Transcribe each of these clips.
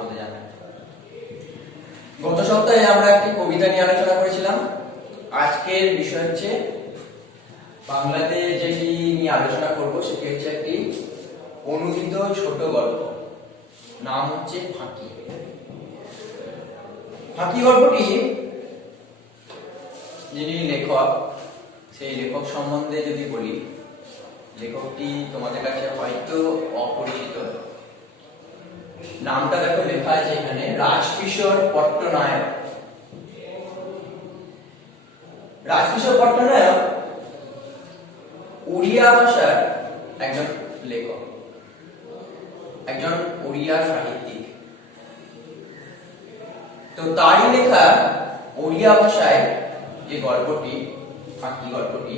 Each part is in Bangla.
স্বাগত জানাই। গত সপ্তাহে আমরা একটি কবিতা নিয়ে আলোচনা করেছিলাম। আজকের বিষয় হচ্ছে বাংলাতে যেটি নিয়ে আলোচনা করব সেটি হচ্ছে একটি অনুদিত ছোট গল্প, নাম হচ্ছে ফাঁকি। ফাঁকি গল্পটি যিনি লেখক, সেই লেখক সম্বন্ধে যদি বলি, লেখকটি তোমাদের কাছে হয়তো অপরিচিত। নামটা দেখো লেখা আছে এখানে, রাজকিশোর পট্টনায়ক। রাজকিশোর পট্টনায়ক উড়িয়া ভাষার একজন লেখক, একজন উড়িয়া সাহিত্যিক। তো তারই লেখা উড়িয়া ভাষায় যে গল্পটি, ফাঁকি গল্পটি,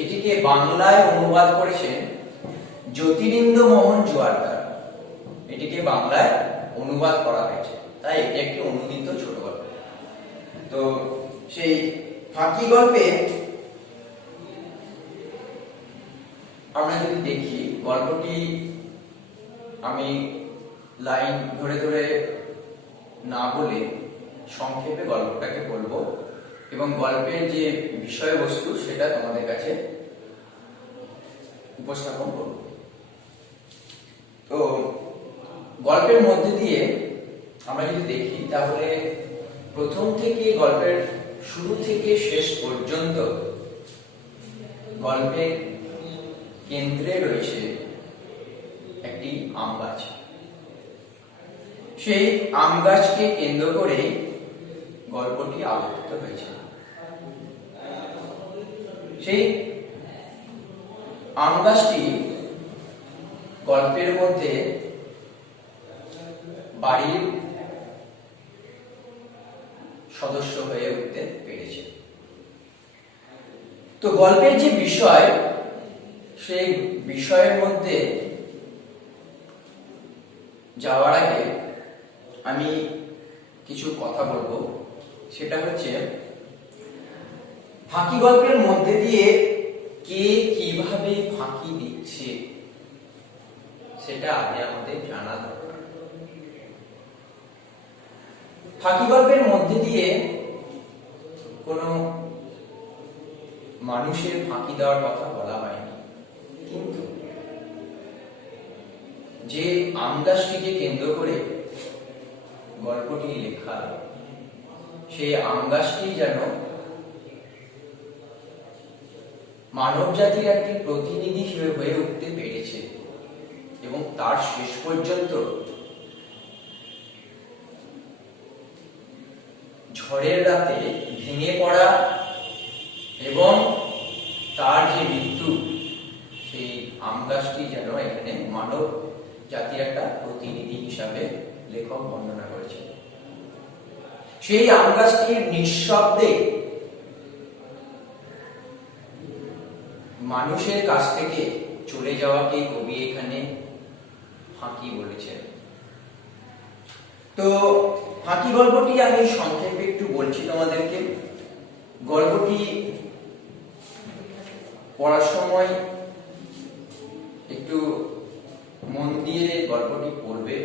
এটিকে বাংলায় অনুবাদ করেছেন জ্যোতিরিন্দ্র মোহন জোয়ারদার। এটিকে বাংলায় অনুবাদ করা হয়েছে, তাই এটি একটি অনুদিত ছোট গল্প। তো সেই ফাঁকি গল্পে আমরা যদি দেখি, গল্পটি আমি লাইন ধরে ধরে না বলে সংক্ষেপে গল্পটাকে বলবো এবং গল্পের যে বিষয়বস্তু সেটা তোমাদের কাছে উপস্থাপন করব। তো গল্পের মধ্যে দিয়ে আমরা যদি দেখি, তাহলে প্রথম থেকে গল্পের শুরু থেকে শেষ পর্যন্ত গল্পের কেন্দ্রে রয়েছে একটি আম গাছ। সেই আম গাছকে কেন্দ্র করে গল্পটি আবর্তিত হয়েছে। সেই আম গাছটি গল্পের মধ্যে বাড়ির সদস্য হয়ে উঠতে পেরেছে। তো গল্পের যে বিষয়, সেই বিষয়ের মধ্যে যাওয়ার আগে আমি কিছু কথা বলবো। সেটা হচ্ছে ফাঁকি গল্পের মধ্যে দিয়ে কে কিভাবে ফাঁকি দিচ্ছে সেটা আগে আমাদের জানা দরকার। ফাঁকি গল্পের মধ্যে দিয়ে কোনো মানুষের ফাঁকি দেওয়ার কথা বলা হয়নি, কিন্তু যে আম গাছটিকে কেন্দ্র করে গল্পটি লেখা, সেই আম গাছটি যেন মানব জাতির একটি প্রতিনিধি হয়ে উঠতে পেরেছে এবং তার শেষ পর্যন্ত ঝড়ের রাতে ভেঙে পড়া এবং তার যে মৃত্যু, সেই আম গাছটি যেন এখানে মানব জাতির একটা প্রতিনিধি হিসাবে লেখক বর্ণনা করেছে। সেই আম গাছটির নিঃশব্দে মানুষের কাছ থেকে চলে যাওয়াকে কবি এখানে ফাঁকি বলেছেন। তো ফাঁকি গল্পটি আমি সংক্ষেপে একটু বলছি তোমাদেরকে। গল্পটি পড়ার সময় একটু মন দিয়ে গল্পটি পড়বে।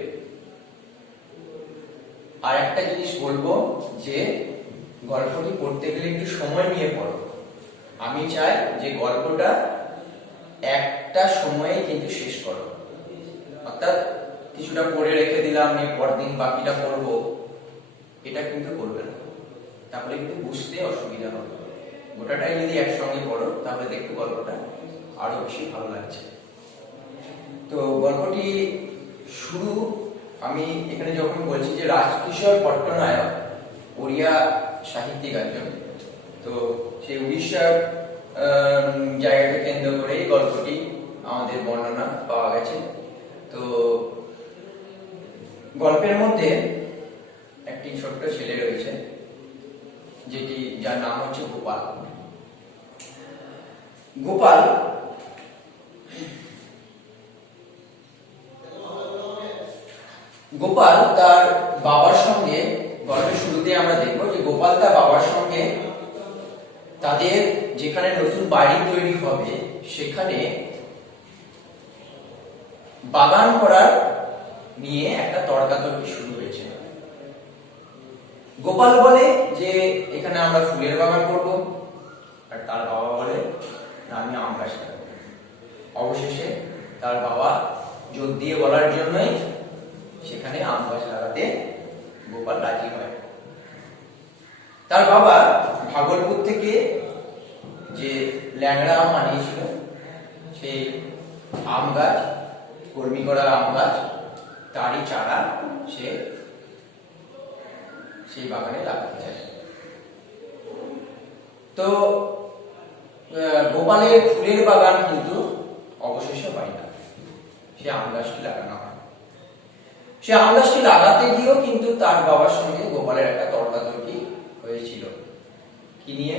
আর একটা জিনিস বলবো, যে গল্পটি পড়তে গেলে একটু সময় নিয়ে পড়ো। আমি চাই যে গল্পটা একটা সময়ে কিন্তু শেষ করো, অর্থাৎ কিছুটা পড়ে রেখে দিলাম, পরদিন বাকিটা পড়বো, এটা কিন্তু করবে না, তাহলে কিন্তু বুঝতে অসুবিধা হবে। গোটাটাই যদি একসঙ্গে পড়ো তাহলে দেখতে গল্পটা আরো বেশি ভালো লাগছে। তো গল্পটি শুরু আমি এখানে যখন বলছি যে রাজকিশোর পট্টনায়ক ওড়িয়া সাহিত্যিক একজন, তো সেই উড়িষ্যার জায়গাকে কেন্দ্র করেই গল্পটি আমাদের বর্ণনা পাওয়া গেছে। তো গল্পের মধ্যে একটি ছোট্ট ছেলে রয়েছে, যার নাম হচ্ছে গোপাল। গোপাল গোপাল তার বাবার সঙ্গে, গল্পের শুরুতে আমরা দেখব যে গোপাল তার বাবার সঙ্গে তাদের যেখানে নতুন বাড়ি তৈরি হবে সেখানে বাগান করার নিয়ে একটা তর্কাতর্কি শুরু হয়েছে। গোপাল বলে যে এখানে আমরা ফুলের বাগান করব, আর তার বাবা বলে না আমি আম গাছ লাগাবো। অবশেষে তার বাবা জোর দিয়ে বলার জন্যই সেখানে আম গাছ লাগাতে গোপাল রাজি হয়। তার বাবা ভাগলপুর থেকে যে ল্যাংড়া আম আনিয়েছিল সেই আম গাছ, কর্মী করা আম গাছ, তারই চারা সে সেই বাগানে লাগাতে চায়। তো গোপালের ফুলের বাগান কিন্তু অবশেষে হয় না, সে আম গাছটি লাগানো হয়। সে আম গাছটি লাগাতে গিয়েও কিন্তু তার বাবার সঙ্গে গোপালের একটা তর্কাতর্কি হয়েছিল। কি নিয়ে?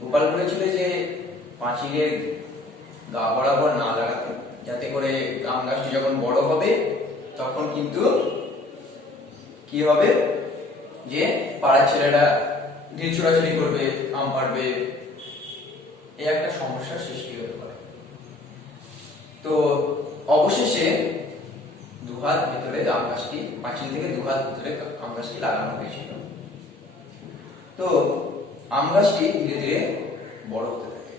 গোপাল বলেছিল যে পাঁচিলের গা বরাবর না লাগাতে, যাতে করে আম গাছটি যখন বড় হবে তখন কিন্তু কি হবে, যে পাড়ার ছেলেরা ঢিল ছোড়াছুড়ি করবে, আম পাড়বে, এই একটা সমস্যার সৃষ্টি হতে পারে। তো অবশেষে দুহাত ভিতরে আম গাছটি, পাঁচিল থেকে দুহাত ভিতরে আম গাছটি লাগানো হয়েছিল। তো আম গাছটি ধীরে ধীরে বড় হতে থাকে।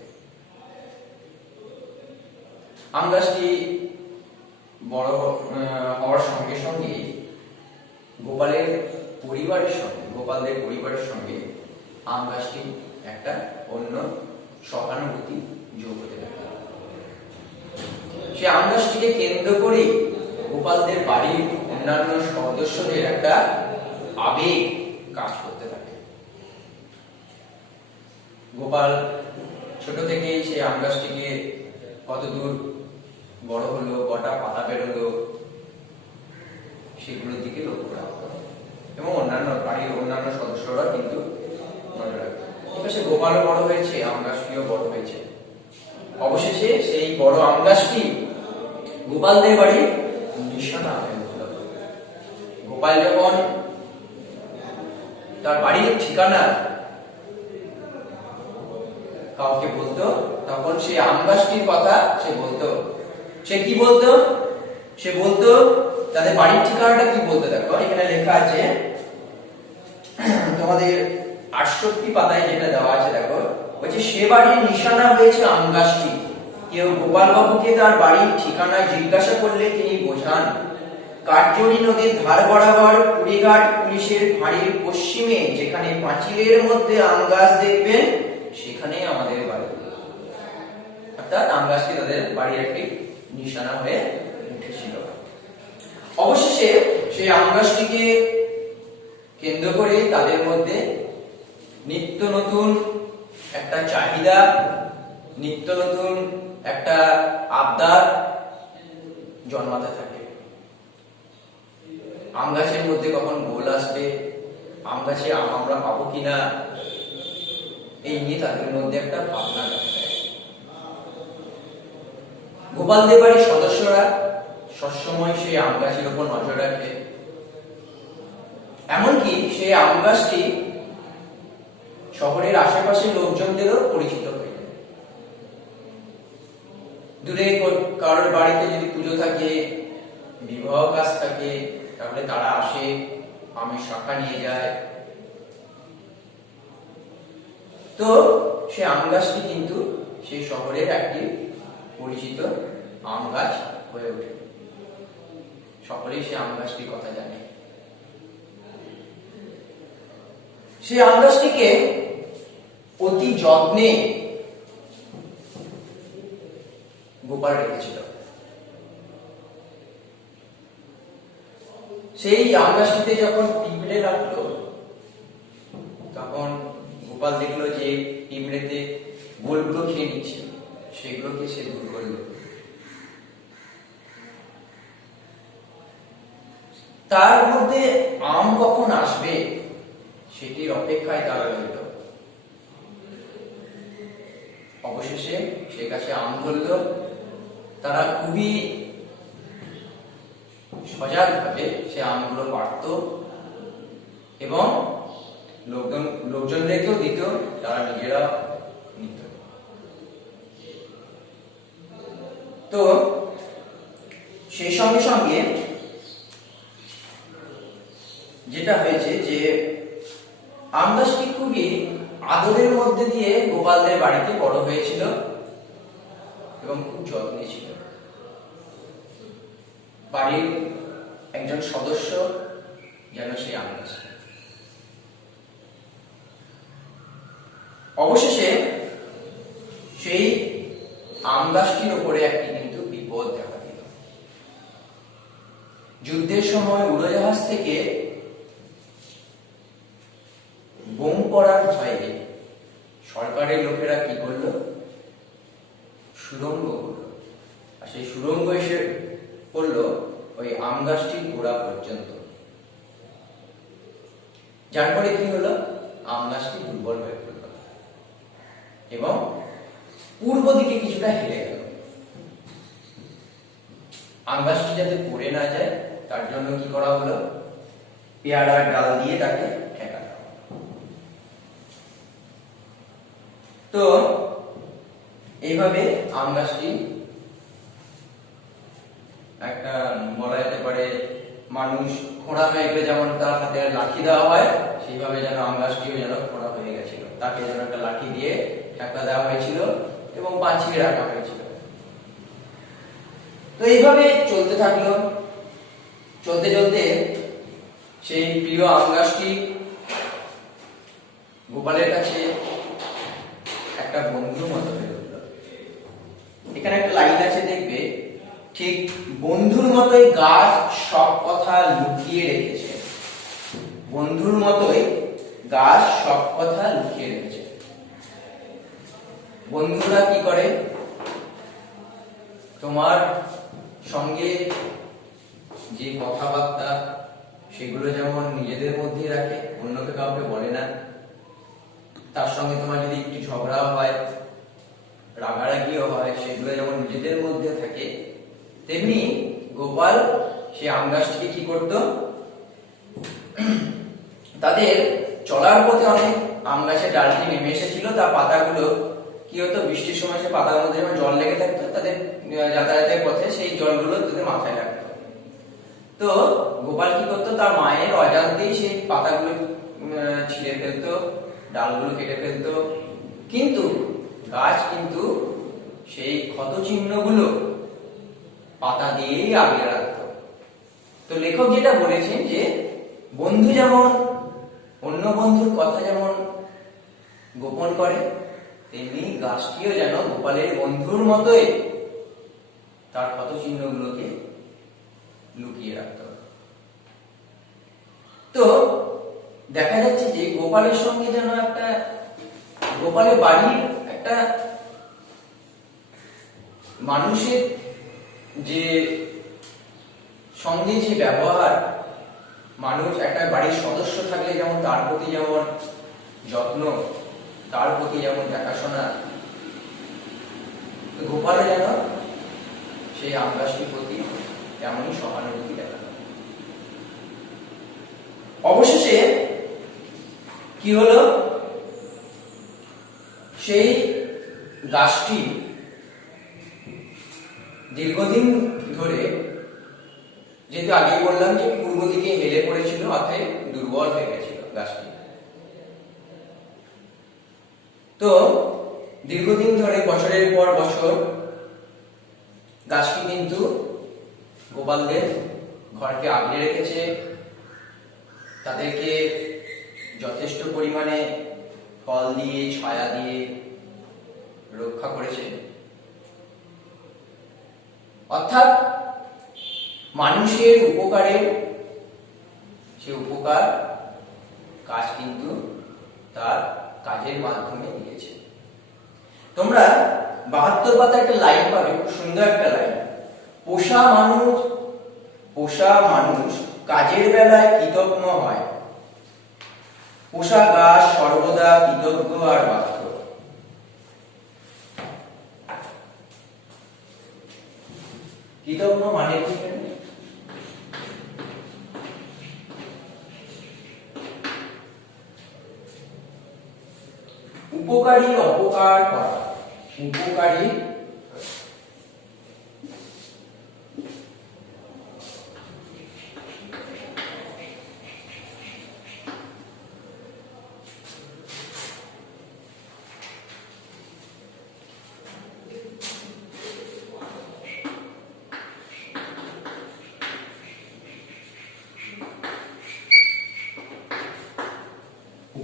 আম গাছটি বড় হওয়ার সঙ্গে সঙ্গে গোপালদের পরিবারের সঙ্গে আম গাছটি একটা অন্য সহানুভূতি যোগ হতে থাকে। সে আম গাছটিকে কেন্দ্র করে গোপালদের বাড়ির অন্যান্য সদস্যদের একটা আবেগ কাজ করতে থাকে। গোপাল ছোট থেকেই সে আম গাছটিকে কতদূর বড় হলো, কটা পাতা বেরোলো, সেগুলোর দিকে লক্ষ্য রাখতো এবং বাড়ির অন্যান্য সদস্যরা কিন্তু নজর রাখতো। সে গোপালও বড় হয়েছে, আম গাছটিও বড় হয়েছে। অবশেষে সেই বড় আম গাছটি গোপালদের বাড়ি নিশানা হয়ে উঠল। গোপাল যখন তার বাড়ির ঠিকানা কাউকে বলতো, তখন সেই আম গাছটির কথা সে বলতো। সে কি বলতো? সে বলতো তাদের বাড়ির ঠিকানাটা কি বলতো, দেখো এখানে লেখা আছে, তোমাদের 68 পাতায় যেটা দেওয়া আছে, দেখো বলছে সে বাড়ির নিশানা হয়েছে আম গাছটি। কেউ গোপাল বাবুকে তার বাড়ির ঠিকানা জিজ্ঞাসা করলে তিনি বোঝান, কাটজরি নদীর ধার বরাবর কুড়িঘাট পুলিশের ফাঁড়ির পশ্চিমে যেখানে পাঁচিলের মধ্যে আম গাছ দেখবেন সেখানেই আমাদের বাড়ি। অর্থাৎ আম গাছটি তাদের বাড়ির একটি নিশানা হয়ে উঠেছিল। অবশেষে সেই আম গাছটিকে কেন্দ্র করে তাদের মধ্যে নিত্য নতুন একটা চাহিদা, নিত্য নতুন একটা আবদার জন্মাতে থাকে। আম গাছের মধ্যে কখন গোল আসবে, আম গাছে আম আমরা পাবো কিনা, এই নিয়ে তাদের মধ্যে একটা ভাবনা দেখা যায়। গোপালদের বাড়ির সদস্যরা সবসময় সেই আম গাছের উপর নজর রাখে। এমনকি সেই আম গাছটি শহরের আশেপাশের লোকজনদেরও পরিচিত হয়ে যায়। দূরে কারোর বাড়িতে যদি পুজো থাকে, বিবাহ কাজ থাকে, তাহলে তারা আসে, আমের শাখা নিয়ে যায়। তো সেই আম গাছটি কিন্তু সেই শহরের একটি পরিচিত আম গাছ হয়ে ওঠে। সকলেই সেই আম গাছটির কথা জানে। সেই আম গাছটিকে অতি যত্নে গোপাল রেখেছিল। সেই আম গাছটিতে যখন পিঁপড়ে লাগলো, তখন গোপাল দেখলো যে পিঁপড়েতে গোলগুলো খেয়ে নিচ্ছে, সেগুলোকে সে দূর করলো। তার মধ্যে আম কখন আসবে সেটির অপেক্ষায় তারা রইল। অবশেষে সে গাছে আম ধরল। তারা খুবই সজাগ ভাবে সে আমগুলো পাড়ত এবং লোকজনদেরকেও দিত, তারা নিজেরা নিত। তো সেই সঙ্গে সঙ্গে যেটা হয়েছে যে আম গাছটি খুবই আদরের মধ্যে দিয়ে গোপালদের বাড়িতে বড় হয়েছিল এবং খুব যত্নে ছিল। বাড়ির একজন সদস্য যেন সেই আম গাছ। অবশেষে সেই আম গাছটির উপরে একটি কিন্তু বিপদ দেখা দিল। যুদ্ধের সময় উড়োজাহাজ থেকে বোম পড়ার ভয়ে সরকারের লোকেরা কি করলো, সুড়ঙ্গ করলো। আর সেই সুড়ঙ্গ এসে পড়লো ওই আম গাছটির গোড়া পর্যন্ত, যার ফলে কি হলো, আম গাছটি দুর্বল হয়ে পড়ল এবং পূর্ব দিকে কিছুটা হেলে গেল। আম গাছটি যাতে পড়ে না যায় তার জন্য কি করা হলো, পেয়ারার ডাল দিয়ে তাকে ঠেকা। তো এইভাবে আম গাছটি একটা বলা যেতে পারে মানুষ খোঁড়া হয়ে গেলে যেমন তার হাতে লাঠি দেওয়া হয়, সেইভাবে যেন আম গাছটিও যেন খোঁড়া হয়ে গেছিল। তাকে যেন একটা লাঠি দিয়ে ঠেকা দেওয়া হয়েছিল এবং বাঁচিয়ে রাখা হয়েছিল। তো এইভাবে চলতে থাকলো। চলতে চলতে সেই প্রিয় আম গাছটি গোপালের কাছে একটা বন্ধুর মতো হয়ে উঠল। এখানে একটা লাইন আছে, দেখবে, ঠিক বন্ধুর মতোই গাছ সব কথা লুকিয়ে রেখেছে। বন্ধুর মতোই গাছ সব কথা লুকিয়ে রেখেছে। বন্ধুরা কি করে, তোমার সঙ্গে যে কথাবার্তা সেগুলো যেমন নিজেদের মধ্যে রাখে, অন্যকে কাউকে বলে না। তার সঙ্গে তোমার যদি একটু ঝগড়াও হয়, রাগারাগিও হয়, সেগুলো যেমন নিজেদের মধ্যে থাকে, তেমনি গোপাল সে আম গাছটিকে কি করত, তাদের চলার পথে অনেক আম গাছের ডালটি নেমে এসেছিল, তার পাতাগুলো কি হতো, বৃষ্টির সময় সে পাতার মধ্যে যখন জল লেগে থাকতো, তাদের যাতায়াতের পথে সেই জলগুলো তাদের মাথায় লাগতো। তো গোপাল কি করতো, তার মায়ের অজান্তেই সেই পাতাগুলো ছিঁড়ে ফেলতো, ডালগুলো কেটে ফেলতো, কিন্তু গাছ কিন্তু সেই ক্ষত চিহ্নগুলো পাতা দিয়েই আগলে রাখতো। তো লেখক যেটা বলেছেন যে বন্ধু যেমন অন্য বন্ধুর কথা যেমন গোপন করে, তেমনি গাছটিও যেন গোপালের বন্ধুর মতোই তার ক্ষত চিহ্নগুলোকে লুকিয়ে রাখত। তো দেখা যাচ্ছে যে গোপালের সঙ্গে যেন একটা, গোপালের বাড়ির একটা মানুষের যে সঙ্গে যে ব্যবহার, মানুষ একটা বাড়ির সদস্য থাকলে যেমন তার প্রতি যেমন যত্ন, তার প্রতি যেমন দেখাশোনা, গোপালে যেন সেই আম গাছটির প্রতি তেমনই সহানুভূতি দেখানো। অবশেষে কি হলো, সেই গাছটি দীর্ঘদিন ধরে, যেহেতু আগেই বললাম যে পূর্ব দিকে হেলে পড়েছিল, অর্থাৎ দুর্বল হয়ে গেছিল গাছটি, তো দীর্ঘদিন ধরে বছরের পর বছর গাছটি কিন্তু গোপালদের ঘরকে আগলে রেখেছে, তাদেরকে যথেষ্ট পরিমাণে ফল দিয়ে, ছায়া দিয়ে রক্ষা করেছে। অর্থাৎ মানুষের উপকারে সে উপকার গাছ কিন্তু তার কাজের মাধ্যমে দিয়েছে। তোমরা 72 পাতা একটা লাইন পাবে, খুব সুন্দর একটা লাইন, পোষা মানুষ কাজের বেলায় কৃতজ্ঞ হয়, পোষা গাছ সর্বদা কৃতজ্ঞ আর বাধ্য। কৃতজ্ঞ মানে কি? উপকারী অপকার করা, উপকারী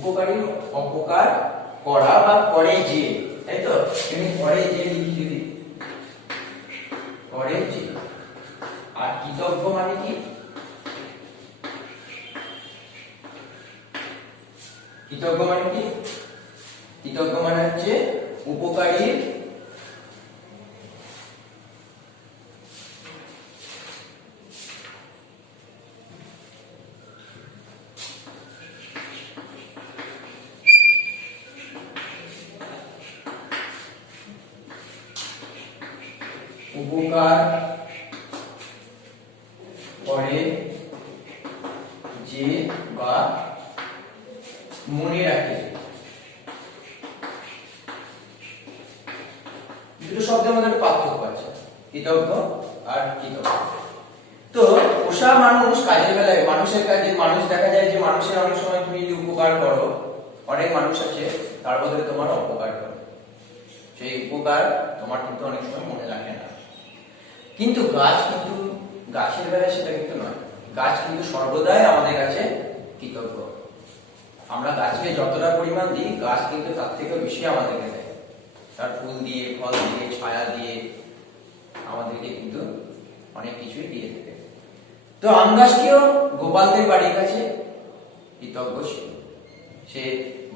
উপকারীর অপকার করা বা করে যে, তাই তো? তুমি করে যে লিখি, যদি করে যে। আর কৃতজ্ঞ মানে কি? কৃতজ্ঞ মানে কি? কৃতজ্ঞ মানে হচ্ছে উপকারীর উপকার করে যে বা মনে রাখে। দুটো শব্দের মধ্যে পার্থক্য আছে, কৃতজ্ঞ আর কৃতজ্ঞ। তো পোষা মানুষ কাজের বেলায়, মানুষের কাজে, মানুষ দেখা যায় যে মানুষের অনেক সময় তুমি যদি উপকার করো, অনেক মানুষ আছে তার বদলে তোমার অপকার করে, সেই উপকার তোমার কিন্তু অনেক সময় মনে রাখে না। কিন্তু গাছ কিন্তু, গাছের বেলায় সেটা কিন্তু নয়, গাছ কিন্তু সর্বদাই আমাদের কাছে কৃতজ্ঞ। আমরা গাছকে যতটা পরিমাণ দিই, গাছ কিন্তু তার থেকে বেশি আমাদেরকে দেয়, তার ফুল দিয়ে, ফল দিয়ে, ছায়া দিয়ে আমাদেরকে কিন্তু অনেক কিছুই দিয়ে থাকে। তো আম গাছটিও গোপালদের বাড়ির কাছে কৃতজ্ঞ ছিল, সে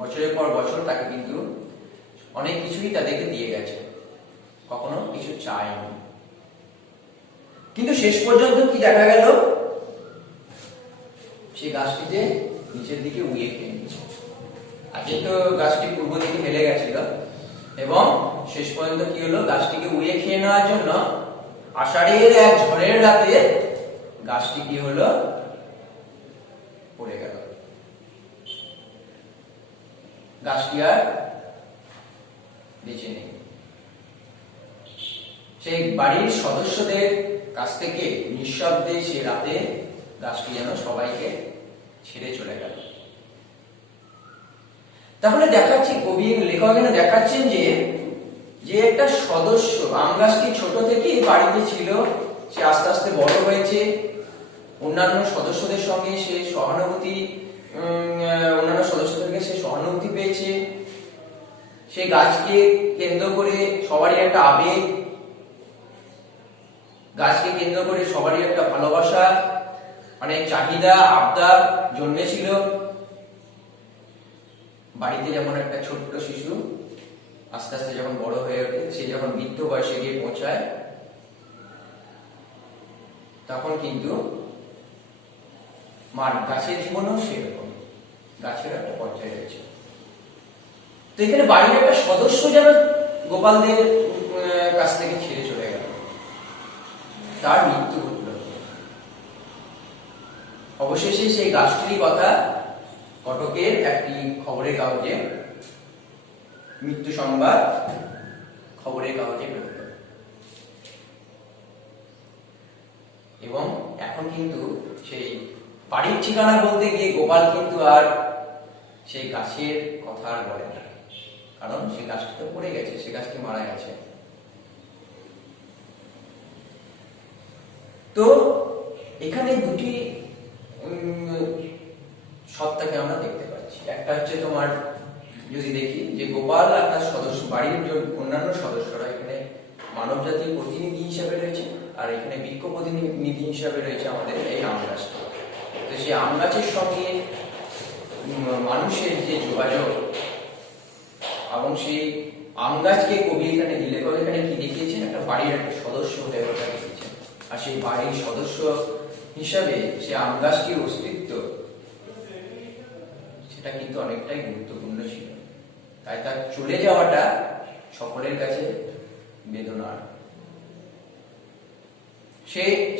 বছরের পর বছর তাকে কিন্তু অনেক কিছুই তাদেরকে দিয়ে গেছে, কখনো কিছু চায়নি। কিন্তু শেষ পর্যন্ত কি দেখা গেল, সেই গাছটিতে নিচের দিকে উড়িয়ে খেয়ে নিচ্ছে। আগে তো গাছটি পূর্ব দিকে হেলে গেছিল, এবং শেষ পর্যন্ত কি হলো, গাছটিকে উড়িয়ে খেয়ে নেওয়ার জন্য আষাঢ়ের এক ঝড়ের রাতে গাছটি কি হলো, পড়ে গেল। গাছটি আর বেঁচে নেই। সেই বাড়ির সদস্যদের কাছ থেকে নিঃশব্দে সে রাতে গাছটি যেন সবাইকে ছেড়ে চলে গেল। তাহলে দেখাচ্ছি, কবি লেখক এখানে দেখাচ্ছেন যে একটা সদস্য, আম গাছটি ছোট থেকে বাড়িতে ছিল, সে আস্তে আস্তে বড় হয়েছে, অন্যান্য সদস্যদের সঙ্গে সে সহানুভূতি, অন্যান্য সদস্যদেরকে সে সহানুভূতি পেয়েছে, সে গাছকে কেন্দ্র করে সবারই একটা আবেগ, গাছকে কেন্দ্র করে সবারই একটা ভালোবাসা, অনেক চাহিদা, আবদার জন্মেছিল। বাড়িতে যেমন একটা ছোট্ট শিশু আস্তে আস্তে যখন বড় হয়ে ওঠে, সে যখন বৃদ্ধ বয়সে গিয়ে পৌঁছায়, তখন কিন্তু মার গাছের জীবনও সেরকম, গাছের একটা পর্যায়ে রয়েছে। তো এখানে বাড়ির একটা সদস্য যেন গোপালদের কাছ থেকে ছেড়ে চলে গেল, তার মৃত্যু ঘটল। অবশেষে সেই গাছটির কথা কটকের একটি খবরের কাগজে, মৃত্যু সংবাদ খবরের কাগজে বেরোল। এবং এখন কিন্তু সেই বাড়ির ঠিকানা বলতে গিয়ে গোপাল কিন্তু আর সেই গাছের কথা আর বলে না, কারণ সেই গাছটি তো পড়ে গেছে, সেই গাছটি মারা গেছে। তো এখানে দুটি সত্তাকে আমরা দেখতে পাচ্ছি। একটা হচ্ছে তোমার, যদি দেখি যে গোপাল আর তার সদস্য, বাড়ির অন্যান্য সদস্যরা এখানে মানব জাতির প্রতিনিধি হিসাবে রয়েছে, আর এখানে বৃক্ষ প্রতিনিধি হিসাবে রয়েছে আমাদের এই আম গাছটা। তো সেই আম গাছের সঙ্গে মানুষের যে যোগাযোগ, এবং সেই আম গাছকে কবি এখানে, লেখক এখানে কি দেখিয়েছেন, একটা বাড়ির একটা সদস্য হয়ে ওঠা দেখিয়েছেন। আর সেই বাড়ির সদস্য হিসাবে সে আম গাছটির অস্তিত্ব, সেটা কিন্তু অনেকটাই গুরুত্বপূর্ণ ছিল। তাই তার চলে যাওয়াটা সকলের কাছে বেদনার।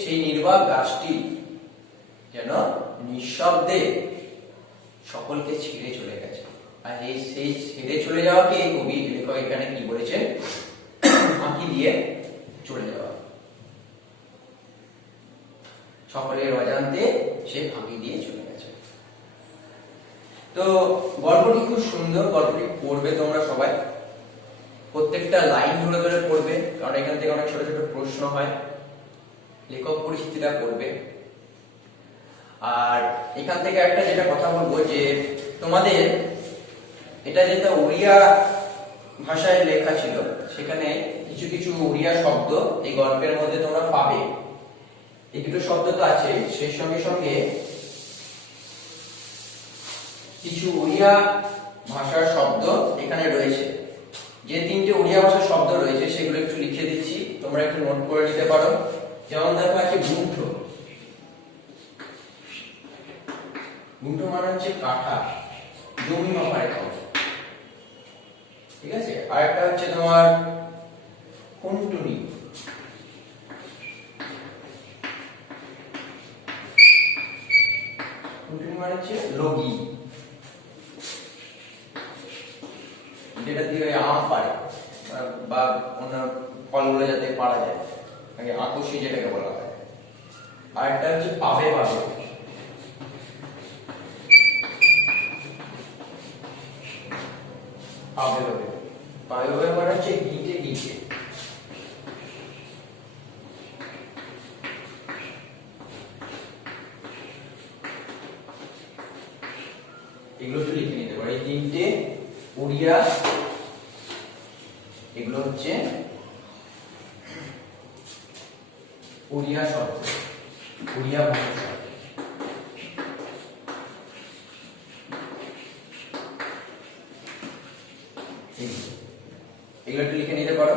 সেই নির্বাক গাছটি যেন নিঃশব্দে সকলকে ছেড়ে চলে গেছে। আর সেই ছেড়ে চলে যাওয়াকে কবি লেখক এখানে কি বলেছেন, ফাঁকি দিয়ে চলে যাওয়া। সকলের অজান্তে সে ফাঁকি দিয়ে চলে গেছে। তো গল্পটি খুব সুন্দর, গল্পটি পড়বে তোমরা সবাই, প্রত্যেকটা লাইন ধরে ধরে পড়বে, কারণ এখান থেকে অনেক ছোট ছোট প্রশ্ন হয়, লেখক পরিচিতিটা করবে। আর এখান থেকে একটা যেটা কথা বলবো, যে তোমাদের এটা যেটা ওড়িয়া ভাষায় লেখা ছিল, সেখানে কিছু কিছু ওড়িয়া শব্দ এই গল্পের মধ্যে তোমরা পাবে। এই দুটো শব্দ তো আছে, সেই সঙ্গে সঙ্গে কিছু ওড়িয়া ভাষার শব্দ এখানে রয়েছে। যে তিনটে ওড়িয়া ভাষার শব্দ রয়েছে সেগুলো একটু লিখে দিচ্ছি, তোমরা একটু নোট করে নিতে পারো। যেমন দেখো আছে গুণ্ঠ। গুণ্ঠ মানে হচ্ছে কাঠা, জমি মাপার একক। ঠিক আছে, আর একটা হচ্ছে তোমার কুন্টুনি। কুন্টুনি মানে হচ্ছে লগি, যেটা দিয়ে আম পারে বা অন্য ফলগুলো যাতে পারা যায়, আকর্ষি যেটাকে বলা হয়। আর একটা হচ্ছে পাবে পাবে। পাবে পাবে পাবে পাবে মানে হচ্ছে গিটে গিটে। এগুলো একটু লিখে নিতে পারো, এই তিনটে ওড়িয়া, এগুলো হচ্ছে ওড়িয়া শব্দ, ওড়িয়া ভাষা শব্দ। এগুলো একটু লিখে নিতে পারো।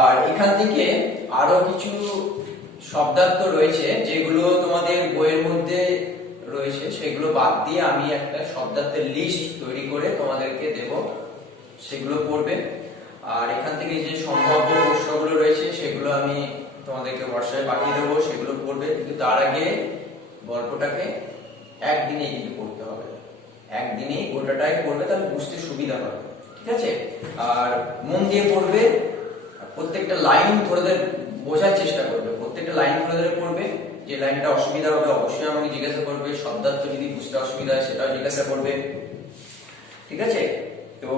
আর এখান থেকে আরো কিছু শব্দার্থ রয়েছে যেগুলো তোমাদের বইয়ের মধ্যে রয়েছে, সেগুলো বাদ দিয়ে আমি একটা শব্দার্থের লিস্ট তৈরি করে তোমাদেরকে দেব, সেগুলো পড়বে। আর এখান থেকে যে সম্ভাব্য প্রশ্নগুলো রয়েছে সেগুলো আমি তোমাদেরকে হোয়াটসঅ্যাপে পাঠিয়ে দেবো, সেগুলো পড়বে। কিন্তু তার আগে গল্পটাকে একদিনেই কিন্তু পড়তে হবে, একদিনেই গোটাটাই পড়বে, তাহলে বুঝতে সুবিধা হবে। ঠিক আছে, আর মন দিয়ে পড়বে, প্রত্যেকটা লাইন ধরে ধরে বোঝার চেষ্টা করবে, প্রত্যেকটা লাইন ধরে ধরে পড়বে। যে লাইনটা অসুবিধা হবে অবশ্যই আমাকে জিজ্ঞাসা করবে, শব্দার্থ যদি বুঝতে অসুবিধা হয় সেটাও জিজ্ঞাসা করবে। ঠিক আছে, তো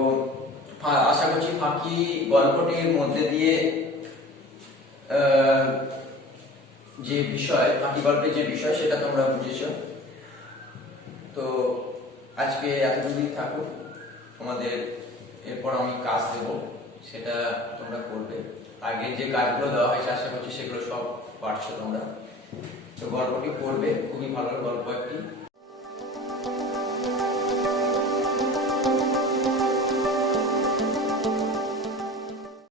আশা করছি ফাঁকি গল্পটির মধ্যে দিয়ে যে বিষয়, ফাঁকি গল্পের যে বিষয় সেটা তোমরা বুঝেছো। তো আজকে এতটুকুই থাকুক, তোমাদের এরপর আমি কাজ দেব, সেটা তোমরা করবে। আগের যে কাজগুলো দেওয়া হয়েছে আশা করছি সেগুলো সব পারছো তোমরা। তো গল্পটি পড়বে, খুবই ভালো গল্প একটি।